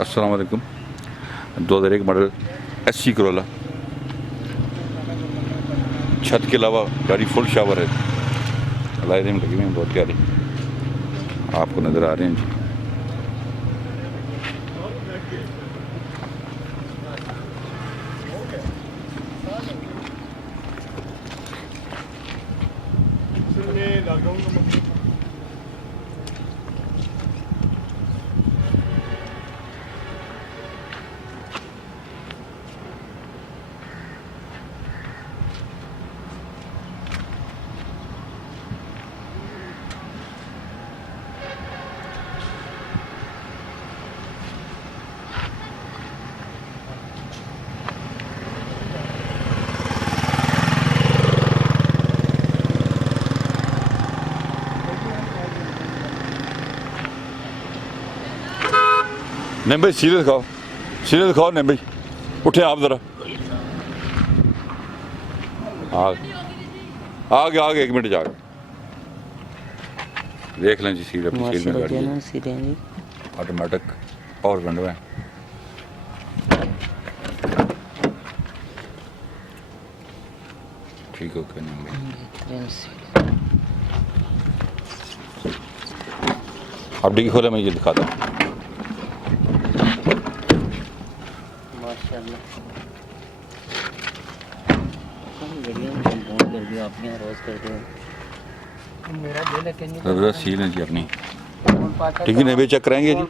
अस्सलाम वालेकुम। 2001 model SC Corolla, छत के अलावा गाड़ी फुल शावर है, लाइटें लगी हुई हैं बहुत प्यारी, आपको नज़र आ रहे हैं जी। नहीं भाई सीरियल दिखाओ नहीं भाई, उठे आप ज़रा, आगे 1 मिनट जाकर देख लें जी। सीरियल में गाड़ी है, ऑटोमेटिक पावर विंडो है। ठीक ओके नहीं भाई, आप डिग्गी खोले, मैं ये दिखाता हूँ। सील है जी अपनी, ठीक है नहीं चेक कराएंगे जी।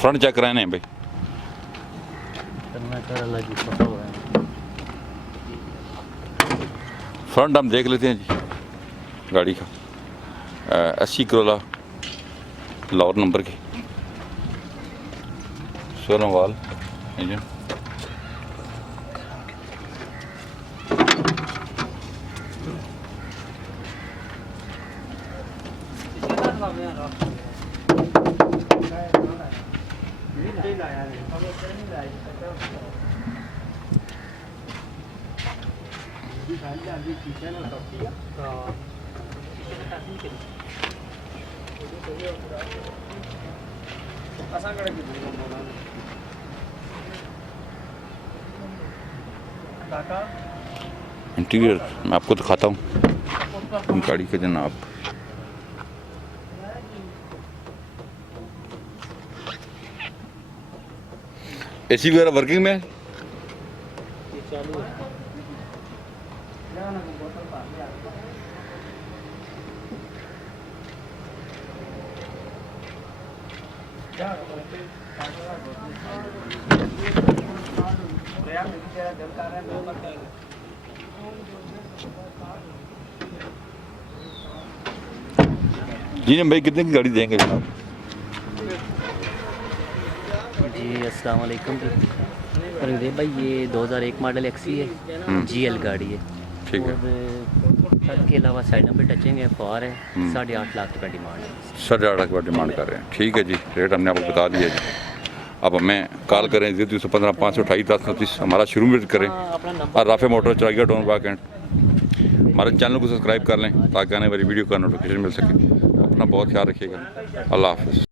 फ्रंट चेक कराने भाई, फ्रंट हम देख लेते हैं जी गाड़ी का। SC करोला लाहौर नंबर की, 16 वाल इंजन, इंटीरियर मैं आपको दिखाता हूँ गाड़ी के जनाब। AC वगैरह वर्किंग में है? जी नहीं भाई, कितने की गाड़ी देंगे जनाब? जी अस्सलाम वालेकुम रंगदेव भाई, ये 2001 मॉडल XC है, GL गाड़ी है। ठीक है। और छत के अलावा साइडों पे टचिंग है, फॉर है, 8.5 लाख रुपये डिमांड है। 8.5 लाख रुपये डिमांड कर रहे हैं। ठीक है जी, रेट हमने आपको बता दिया जी। अब हमें कॉल करें 0315 528 1029, हमारा शुरू में करें। और राफे मोटर चलाइएगा डाउन बैक एंड। हमारे चैनल को सब्सक्राइब कर लें ताकि आने वाली वीडियो का नोटिफिकेशन मिल सके। अपना बहुत ख्याल रखिएगा। अल्लाह हाफ़िज़।